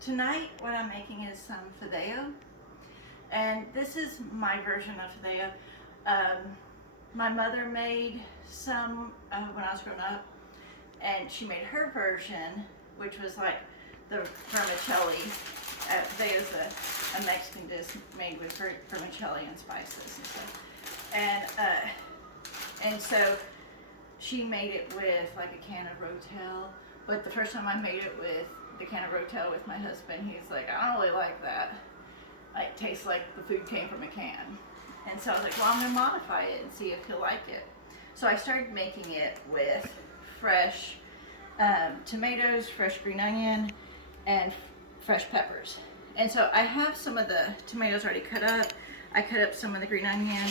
Tonight what I'm making is some Fideo, and this is my version of Fideo. My mother made some when I was growing up, and she made her version, which was like the vermicelli. Fideo is a Mexican dish made with vermicelli and spices and stuff. And so she made it with like a can of Rotel, but the first time I made it with the can of Rotel with my husband, he's like, I don't really like that. It tastes like the food came from a can. And so I was like, well, I'm gonna modify it and see if he'll like it. So I started making it with fresh tomatoes, fresh green onion, and fresh peppers. And so I have some of the tomatoes already cut up. I cut up some of the green onion,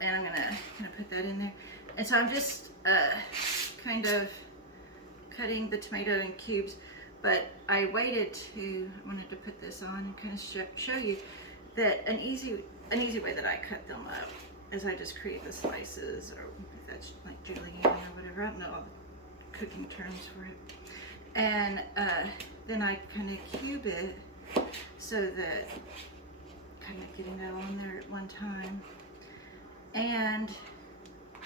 and I'm gonna put that in there. And so I'm just kind of cutting the tomato in cubes, but I wanted to put this on and kind of show you that an easy way that I cut them up is I just create the slices, or if that's like julienne or whatever, I don't know all the cooking terms for it. And then I kind of cube it so that kind of getting that on there at one time. And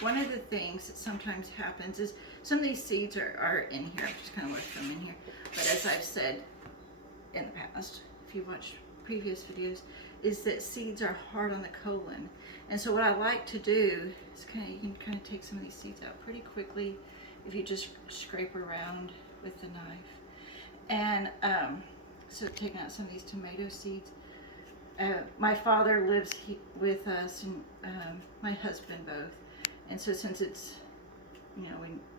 one of the things that sometimes happens is some of these seeds are in here. I've just kind of left them in here. But as I've said in the past, if you watch previous videos, is that seeds are hard on the colon. And so what I like to do is you can kind of take some of these seeds out pretty quickly if you just scrape around with the knife. And so taking out some of these tomato seeds. My father lives with us, and my husband both. And so since it's, we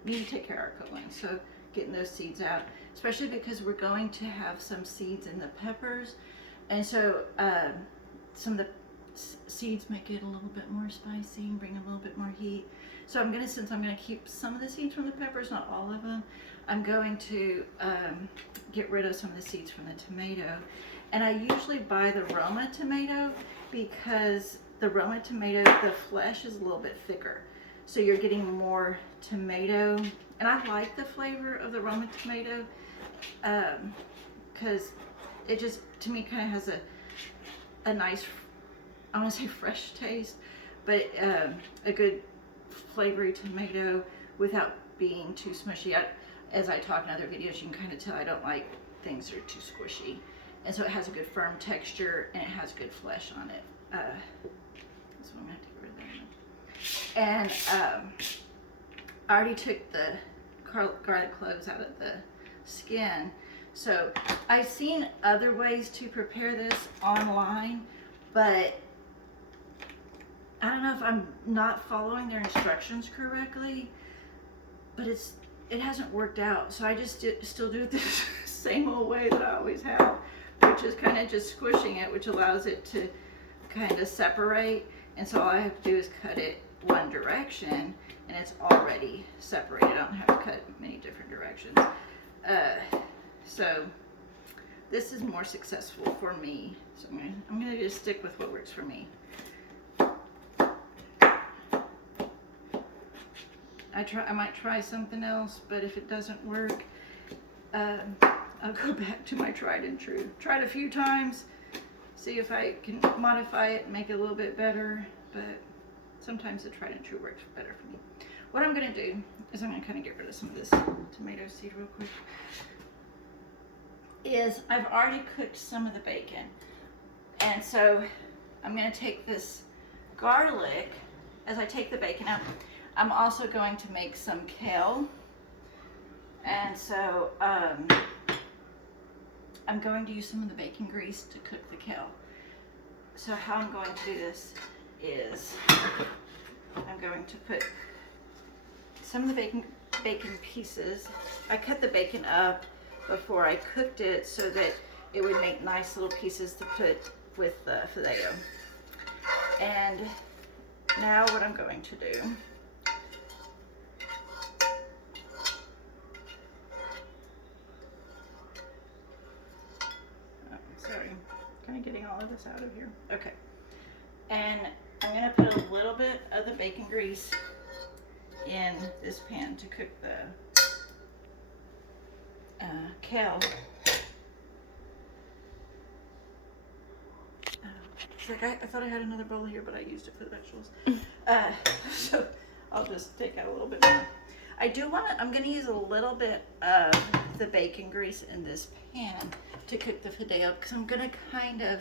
need to take care of our colon, so getting those seeds out, especially because we're going to have some seeds in the peppers. And so some of the seeds make it a little bit more spicy and bring a little bit more heat. So since I'm gonna keep some of the seeds from the peppers, not all of them, I'm going to get rid of some of the seeds from the tomato. And I usually buy the Roma tomato because the Roma tomato, the flesh is a little bit thicker. So you're getting more tomato. And I like the flavor of the Roma tomato because it just, to me, kind of has a nice, I want to say fresh taste, but a good flavory tomato without being too smushy. As I talk in other videos, you can kind of tell I don't like things that are too squishy. And so it has a good firm texture, and it has good flesh on it. So I'm going to take rid of that. And I already took the garlic cloves out of the skin. So I've seen other ways to prepare this online, but I don't know if I'm not following their instructions correctly, but it hasn't worked out. So I just still do it the same old way that I always have, which is kind of just squishing it, which allows it to kind of separate. And so all I have to do is cut it one direction, and it's already separated. I don't have to cut many different directions. So this is more successful for me. So I'm gonna just stick with what works for me. I might try something else, but if it doesn't work, I'll go back to my tried and true. Tried a few times, see if I can modify it and make it a little bit better, but sometimes the tried and true works better for me. What I'm gonna do is I'm gonna kind of get rid of some of this tomato seed real quick. I've already cooked some of the bacon, and so I'm gonna take this garlic. As I take the bacon out, I'm also going to make some kale, and so I'm going to use some of the bacon grease to cook the kale. So how I'm going to do this is I'm going to put some of the bacon pieces. I cut the bacon up before I cooked it so that it would make nice little pieces to put with the Fideo. And now what I'm going to do, sorry, kind of getting all of this out of here. Okay. And I'm going to put a little bit of the bacon grease in this pan to cook the kale. She's like, I thought I had another bowl here, but I used it for the vegetables. So I'll just take out a little bit more. I do want to, I'm going to use a little bit of the bacon grease in this pan to cook the Fideo, because I'm going to kind of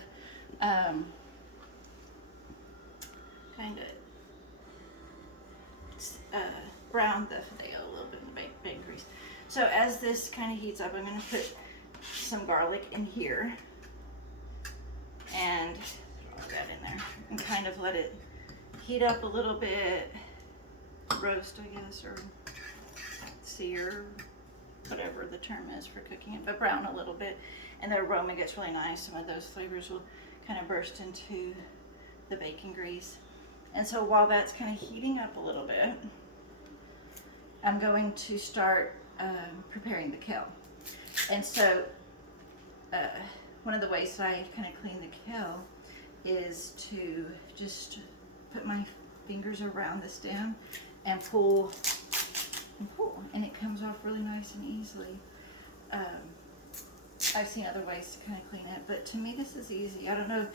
brown the Fideo a little bit in the bacon grease. So as this kind of heats up, I'm going to put some garlic in here and throw that in there and kind of let it heat up a little bit, roast, I guess, or sear, whatever the term is for cooking it, but brown a little bit, and the aroma gets really nice. Some of those flavors will kind of burst into the bacon grease. And so while that's kind of heating up a little bit, I'm going to start preparing the kale. And so one of the ways that I kind of clean the kale is to just put my fingers around the stem and pull and pull, and it comes off really nice and easily. I've seen other ways to kind of clean it, but to me this is easy. I don't know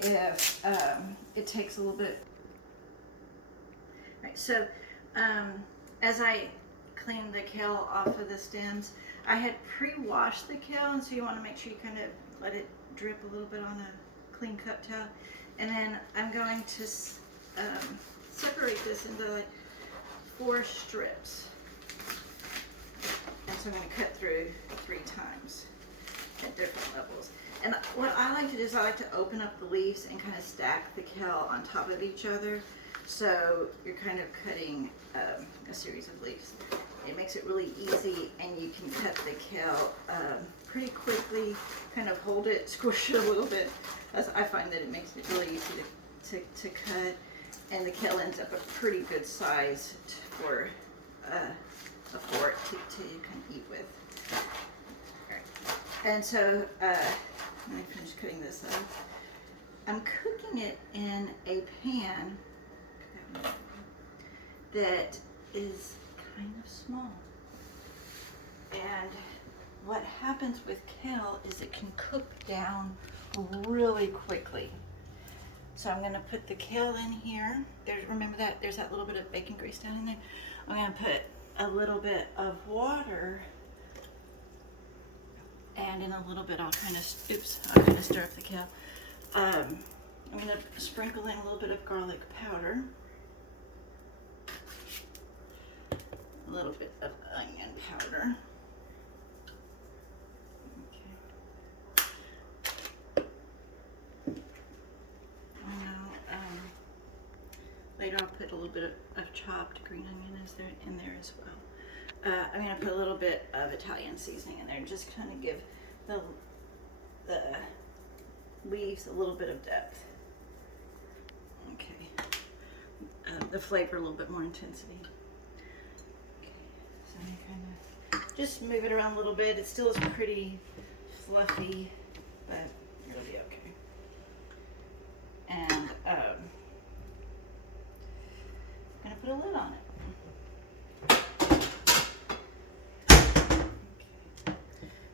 if it takes a little bit. Right, so as I clean the kale off of the stems, I had pre-washed the kale, and so you want to make sure you kind of let it drip a little bit on a clean cup towel. And then I'm going to separate this into like 4 strips. And so I'm going to cut through 3 times at different levels. And what I like to do is I like to open up the leaves and kind of stack the kale on top of each other. So you're kind of cutting a series of leaves. It makes it really easy, and you can cut the kale pretty quickly, kind of hold it, squish it a little bit. I find that it makes it really easy to cut, and the kale ends up a pretty good size for a fork to kind of eat with. All right. And so when I finish cutting this up, I'm cooking it in a pan that is kind of small. And what happens with kale is it can cook down really quickly. So I'm going to put the kale in here. Remember that there's that little bit of bacon grease down in there. I'm going to put a little bit of water, and in a little bit I'll kind of stir up the kale. I'm going to sprinkle in a little bit of garlic powder, a little bit of onion powder. Later I'll put a little bit of chopped green onion in there as well. I'm going to put a little bit of Italian seasoning in there and just kind of give the leaves a little bit of depth. Okay. The flavor a little bit more intensity. Okay. So I'm kind of just move it around a little bit. It still is pretty fluffy, but it'll be okay. And I'm going to put a lid on it. Okay.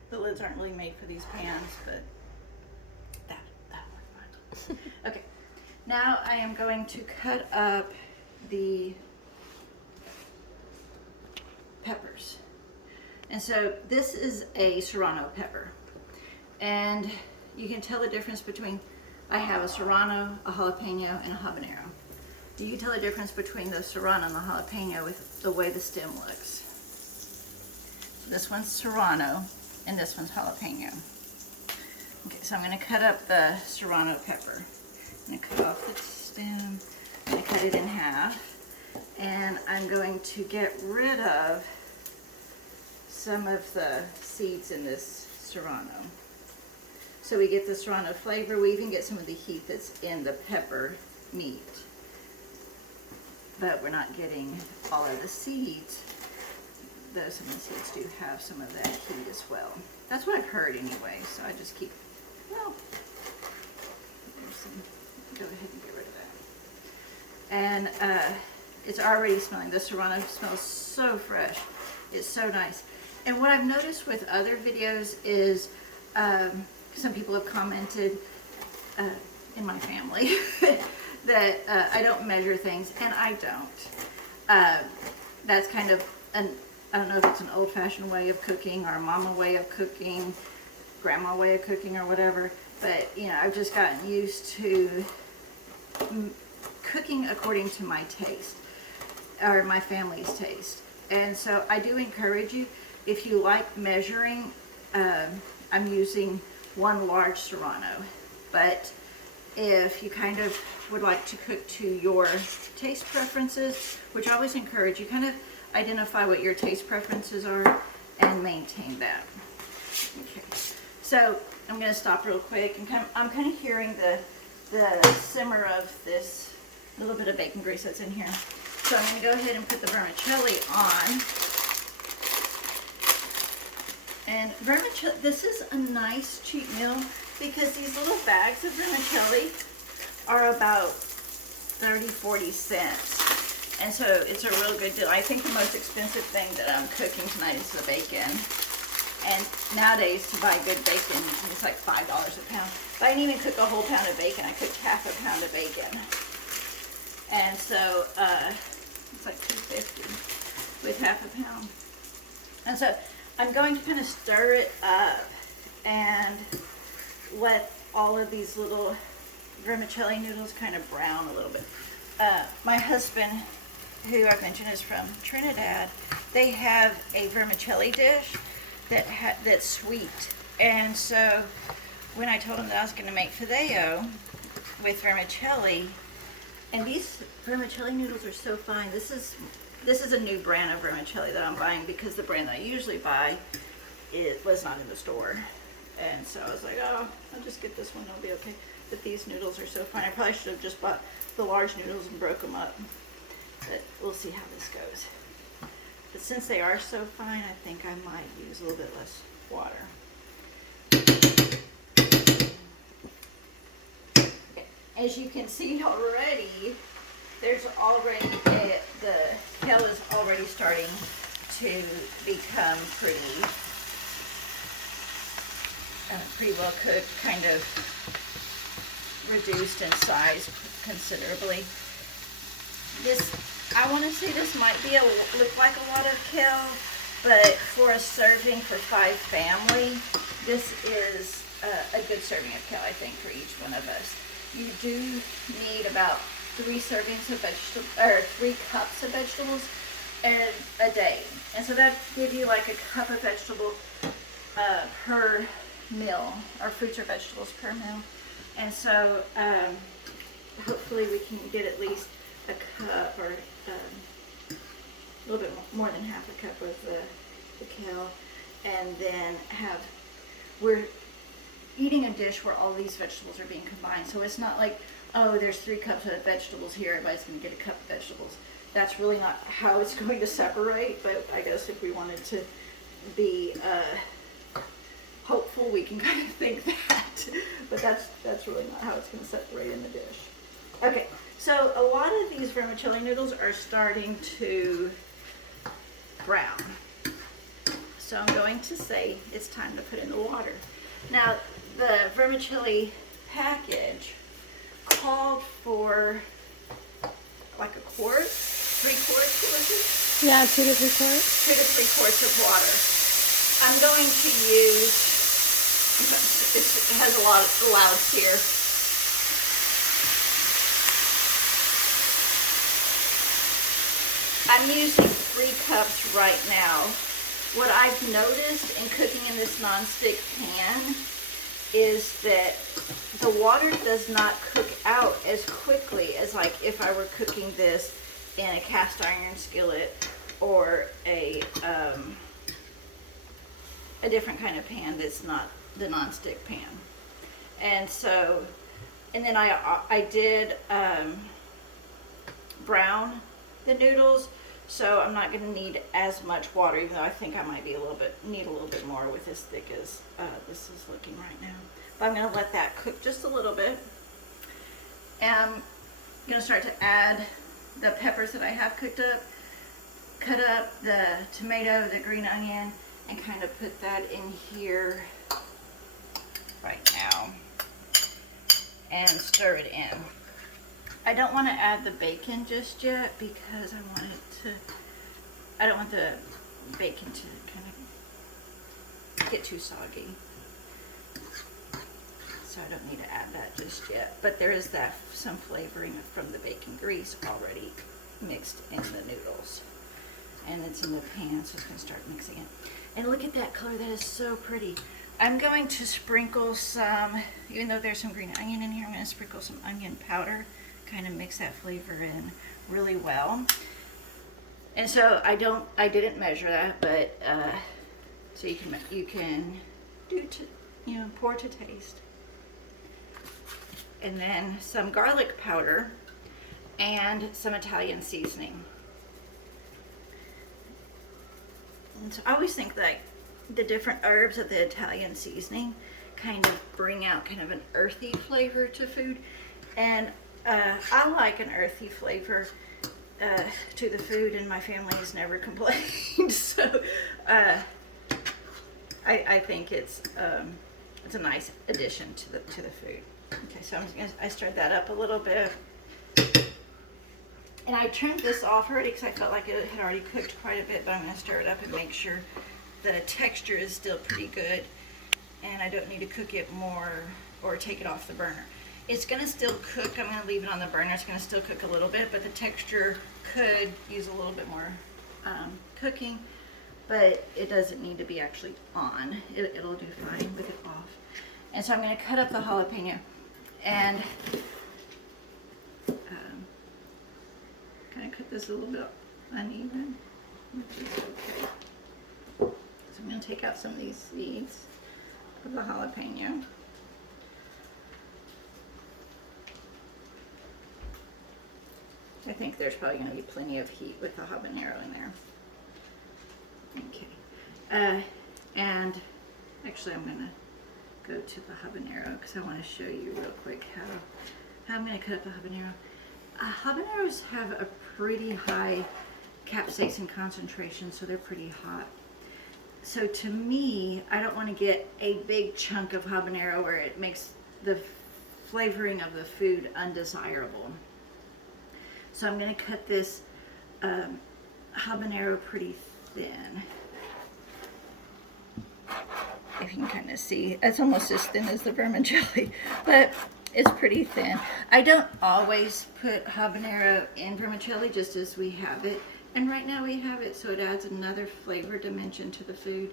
The lids aren't really made for these pans, but that'll work fine. Okay, now I am going to cut up the peppers. And so this is a serrano pepper. And you can tell the difference between, I have a serrano, a jalapeno, and a habanero. You can tell the difference between the serrano and the jalapeno with the way the stem looks. So this one's serrano and this one's jalapeno. Okay, so I'm going to cut up the serrano pepper. I'm going to cut off the stem, I'm going to cut it in half, and I'm going to get rid of some of the seeds in this serrano. So we get the serrano flavor, we even get some of the heat that's in the pepper meat. But we're not getting all of the seeds, though some of the seeds do have some of that heat as well. That's what I've heard anyway, so I just keep, well, go ahead and get rid of that. And it's already smelling, the serrano smells so fresh. It's so nice. And what I've noticed with other videos is some people have commented, in my family that I don't measure things, and I don't. That's kind of I don't know if it's an old-fashioned way of cooking or a mama way of cooking, grandma way of cooking or whatever, but you know, I've just gotten used to cooking according to my taste or my family's taste. And so I do encourage you, if you like measuring, I'm using 1 large serrano, but if you kind of would like to cook to your taste preferences, which I always encourage, you kind of identify what your taste preferences are and maintain that. Okay, so I'm going to stop real quick, and I'm kind of hearing the simmer of this little bit of bacon grease that's in here. So I'm going to go ahead and put the vermicelli on. And vermicelli, this is a nice cheap meal because these little bags of vermicelli are about 30-40 cents. And so it's a real good deal. I think the most expensive thing that I'm cooking tonight is the bacon. And nowadays to buy good bacon, it's like $5 a pound. But I didn't even cook a whole pound of bacon. I cooked half a pound of bacon. And so it's like $2.50 with half a pound. And so I'm going to kind of stir it up and let all of these little vermicelli noodles kind of brown a little bit. My husband, who I've mentioned is from Trinidad, they have a vermicelli dish that's sweet. And so when I told him that I was going to make Fideo with vermicelli, and these vermicelli noodles are so fine. This is a new brand of vermicelli that I'm buying because the brand that I usually buy was not in the store. And so I was like, oh, I'll just get this one, it'll be okay. But these noodles are so fine. I probably should have just bought the large noodles and broke them up. But we'll see how this goes. But since they are so fine, I think I might use a little bit less water. Okay. As you can see already, there's already, the kale is already starting to become pretty well cooked, kind of reduced in size considerably. I want to say this might look like a lot of kale, but for a serving for 5 family, this is a good serving of kale, I think, for each one of us. You do need about 3 servings of vegetables, or 3 cups of vegetables a day. And so that gives you like a cup of vegetable per meal, or fruits or vegetables per meal. And so hopefully we can get at least a cup or a little bit more than half a cup of the kale, and then we're eating a dish where all these vegetables are being combined. So it's not like, oh, there's 3 cups of vegetables here, everybody's going to get a cup of vegetables. That's really not how it's going to separate, but I guess if we wanted to be hopeful, we can kind of think that. But that's really not how it's going to separate in the dish. Okay, so a lot of these vermicelli noodles are starting to brown. So I'm going to say it's time to put in the water. Now, the vermicelli package called for like a quart, 3 quarts, was it? Yeah, 2 to 3 quarts. 2 to 3 quarts of water. I'm going to use, it has a lot of louds here. I'm using 3 cups right now. What I've noticed in cooking in this nonstick pan is that the water does not cook out as quickly as like if I were cooking this in a cast iron skillet or a different kind of pan that's not the nonstick pan. And so, and then I did brown the noodles, so I'm not going to need as much water, even though I think I might need a little bit more with as thick as this is looking right now. But I'm going to let that cook just a little bit. And I'm going to start to add the peppers that I have cooked up, cut up the tomato, the green onion, and kind of put that in here right now. and stir it in. I don't want to add the bacon just yet because I don't want the bacon to kind of get too soggy. So I don't need to add that just yet. But there is some flavoring from the bacon grease already mixed in the noodles. And it's in the pan, so it's going to start mixing it. And look at that color, that is so pretty. I'm going to sprinkle some, even though there's some green onion in here, I'm going to sprinkle some onion powder, kind of mix that flavor in really well. And so I didn't measure that, but so you can pour to taste. And then some garlic powder and some Italian seasoning. And so I always think like the different herbs of the Italian seasoning kind of bring out kind of an earthy flavor to food. And I like an earthy flavor to the food, and my family has never complained. So I think it's a nice addition to the food. Okay, so I stirred that up a little bit. And I trimmed this off already because I felt like it had already cooked quite a bit, but I'm going to stir it up and make sure the texture is still pretty good. And I don't need to cook it more or take it off the burner. It's going to still cook. I'm going to leave it on the burner. It's going to still cook a little bit, but the texture could use a little bit more cooking. But it doesn't need to be actually on. It'll do fine with it off. And so I'm going to cut up the jalapeno and kind of cut this a little bit uneven, which is okay. So I'm going to take out some of these seeds of the jalapeno. I think there's probably going to be plenty of heat with the habanero in there. Okay. And actually I'm going to go to the habanero because I want to show you real quick how I'm going to cut up the habanero. Habaneros have a pretty high capsaicin concentration, so they're pretty hot. So to me, I don't want to get a big chunk of habanero where it makes the flavoring of the food undesirable. So I'm going to cut this habanero pretty thin. If you can kind of see, it's almost as thin as the vermicelli, but it's pretty thin. I don't always put habanero in vermicelli just as we have it, and right now we have it, so it adds another flavor dimension to the food.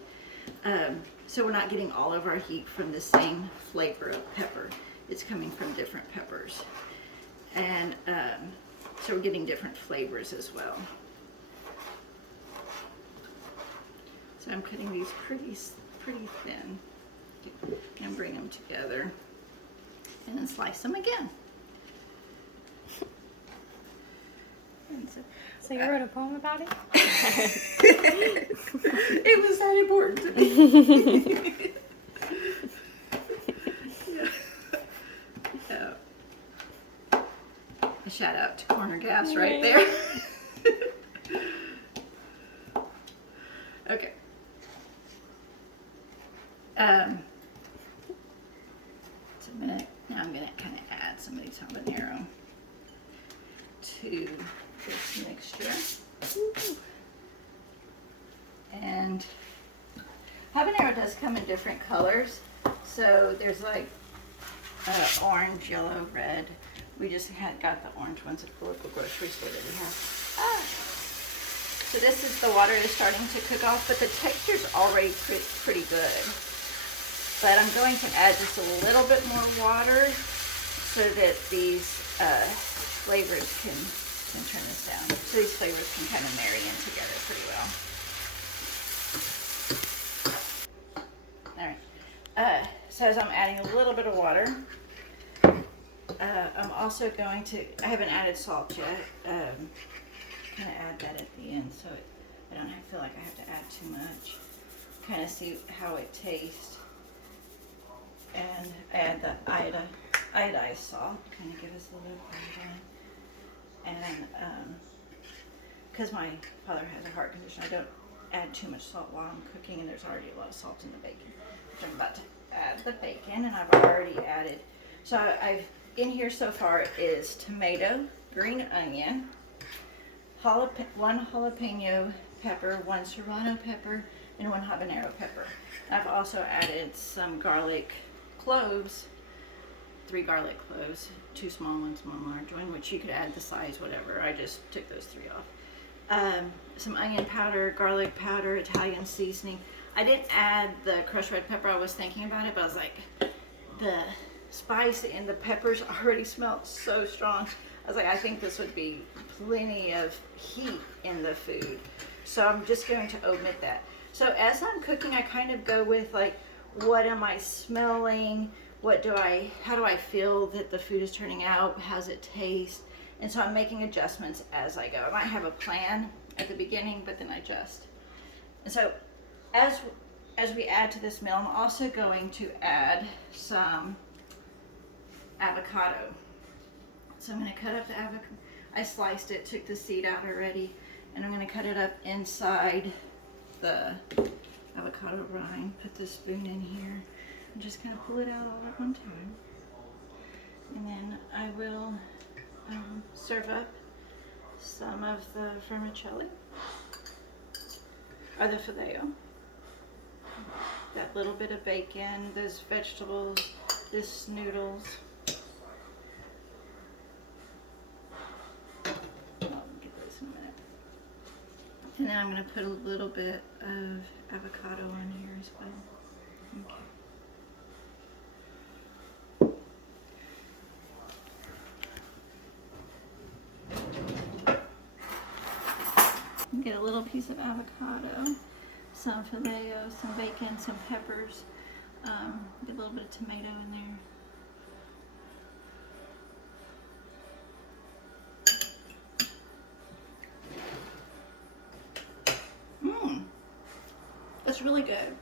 So we're not getting all of our heat from the same flavor of pepper. It's coming from different peppers, and so we're getting different flavors as well. So I'm cutting these pretty thin and bring them together and then slice them again. So you wrote a poem about it? It was that important to me. Yeah. A shout out to Corner Gas right there. Okay. So now I'm going to kind of add some of these habanero to this mixture. And habanero does come in different colors. So there's like orange, yellow, red. We just got the orange ones at the local grocery store that we have. So this is the water is starting to cook off, but the texture's already pretty good. But I'm going to add just a little bit more water so that these flavors can turn this down. So these flavors can kind of marry in together pretty well. All right. So as I'm adding a little bit of water, I'm also going to, I haven't added salt yet. I'm going to add that at the end so I don't feel like I have to add too much. Kind of see how it tastes. And add the iodized salt, kind of give us a little iodine. And because my father has a heart condition, I don't add too much salt while I'm cooking, and there's already a lot of salt in the bacon. Which I'm about to add the bacon, and I've already added. So in here so far is tomato, green onion, one jalapeno pepper, one serrano pepper, and one habanero pepper. I've also added some garlic cloves, 3 garlic cloves, 2 small ones, 1 large one, which you could add the size, whatever. I just took those 3 off. Some onion powder, garlic powder, Italian seasoning. I didn't add the crushed red pepper. I was thinking about it, but I was like, the spice and the peppers already smelled so strong. I was like, I think this would be plenty of heat in the food. So I'm just going to omit that. So as I'm cooking, I kind of go with like, what am I smelling? How do I feel that the food is turning out? How's it taste? And so I'm making adjustments as I go. I might have a plan at the beginning, but then I adjust. And so as we add to this meal, I'm also going to add some avocado. So I'm going to cut up the avocado. I sliced it, took the seed out already, and I'm going to cut it up inside the avocado rind. Put the spoon in here and just kind of pull it out all at one time. And then I will serve up some of the vermicelli, or the Fideo. That little bit of bacon, those vegetables, this noodles. I'll get those in a minute. And then I'm going to put a little bit of avocado on here as well. Okay. Get a little piece of avocado, some Fideo, some bacon, some peppers, get a little bit of tomato in there. That's really good.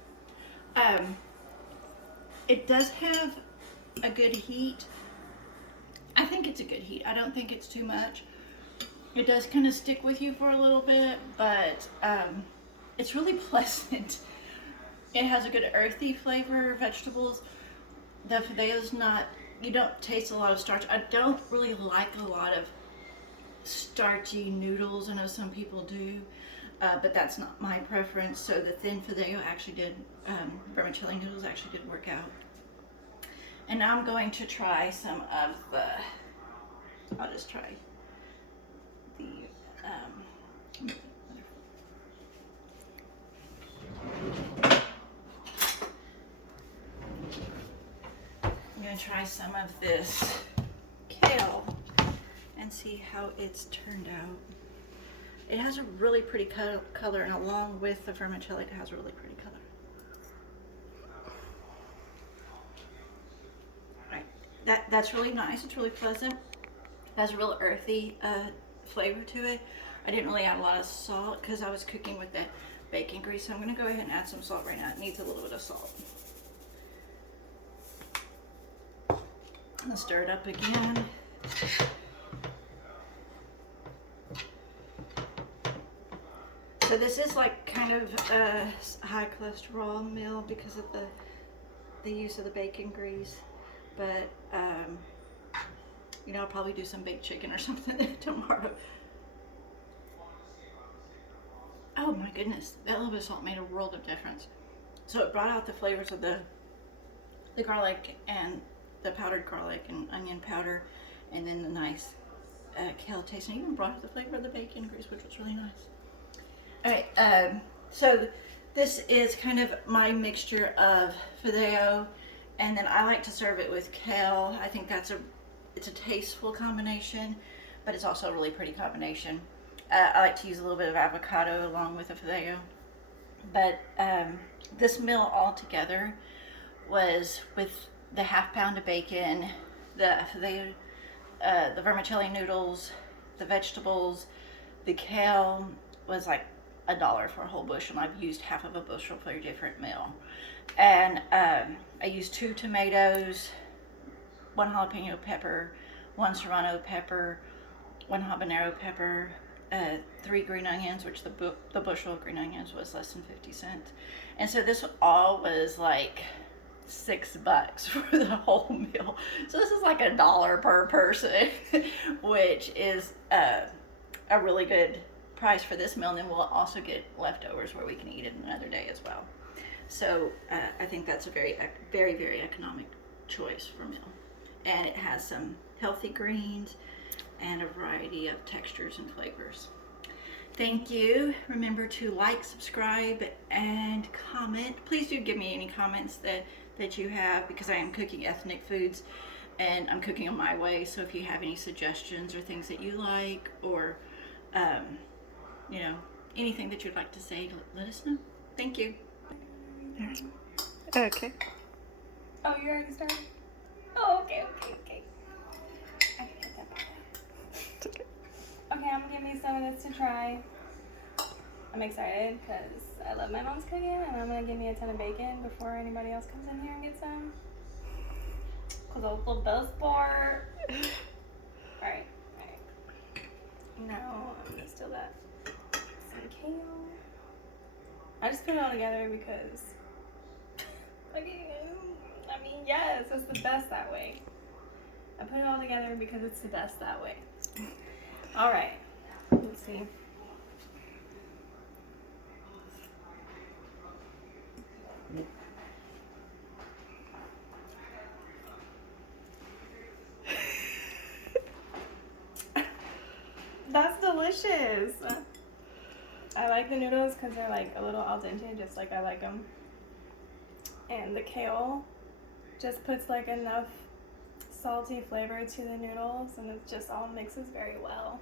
It does have a good heat. I think it's a good heat. I don't think it's too much. It does kind of stick with you for a little bit, but it's really pleasant. It has a good earthy flavor, vegetables. The Fideo's not, you don't taste a lot of starch. I don't really like a lot of starchy noodles. I know some people do, but that's not my preference. So the thin Fideo actually did, vermicelli noodles actually did work out. And now I'm going to try some of the, I'll just try the I'm going to try some of this kale and see how it's turned out. It has a really pretty color, and along with the vermicelli, it has a really pretty color. Right. That's really nice. It's really pleasant. It has a real earthy flavor to it. I didn't really add a lot of salt because I was cooking with that bacon grease, so I'm going to go ahead and add some salt right now. It needs a little bit of salt. I'm going to stir it up again. So this is like kind of a high cholesterol meal because of the use of the bacon grease, but you know, I'll probably do some baked chicken or something tomorrow. Oh my goodness, that little bit of salt made a world of difference. So it brought out the flavors of the garlic and the powdered garlic and onion powder, and then the nice kale taste, and even brought out the flavor of the bacon grease, which was really nice. All right, so this is kind of my mixture of Fideo, and then I like to serve it with kale. I think it's a tasteful combination, but it's also a really pretty combination. I like to use a little bit of avocado along with the Fideo. But this meal all together was with the ½ pound of bacon, the Fideo, the vermicelli noodles, the vegetables, the kale was like $1 for a whole bushel, and I've used half of a bushel for a different meal. And I used 2 tomatoes, 1 jalapeno pepper, 1 serrano pepper, 1 habanero pepper, 3 green onions, which the bushel of green onions was less than 50 cents. And so this all was like $6 for the whole meal. So this is like $1 per person, which is a really good price for this meal. And then we'll also get leftovers where we can eat it another day as well. So I think that's a very, very economic choice for meal. And it has some healthy greens and a variety of textures and flavors. Thank you. Remember to like, subscribe, and comment. Please do give me any comments that you have, because I am cooking ethnic foods and I'm cooking them my way. So if you have any suggestions or things that you like, or you know, anything that you'd like to say, let us know. Thank you. Okay. Oh, you already started? Oh, okay. Okay, I'm gonna give me some of this to try. I'm excited because I love my mom's cooking, and I'm gonna give me a ton of bacon before anybody else comes in here and gets some. Cause I was the best part. Alright. Now I'm gonna steal that. Some kale. I just put it all together because I mean, yes, it's the best that way. I put it all together because it's the best that way. Alright, let's see. That's delicious. I like the noodles because they're like a little al dente, just like I like them. And the kale just puts like enough salty flavor to the noodles, and it just all mixes very well.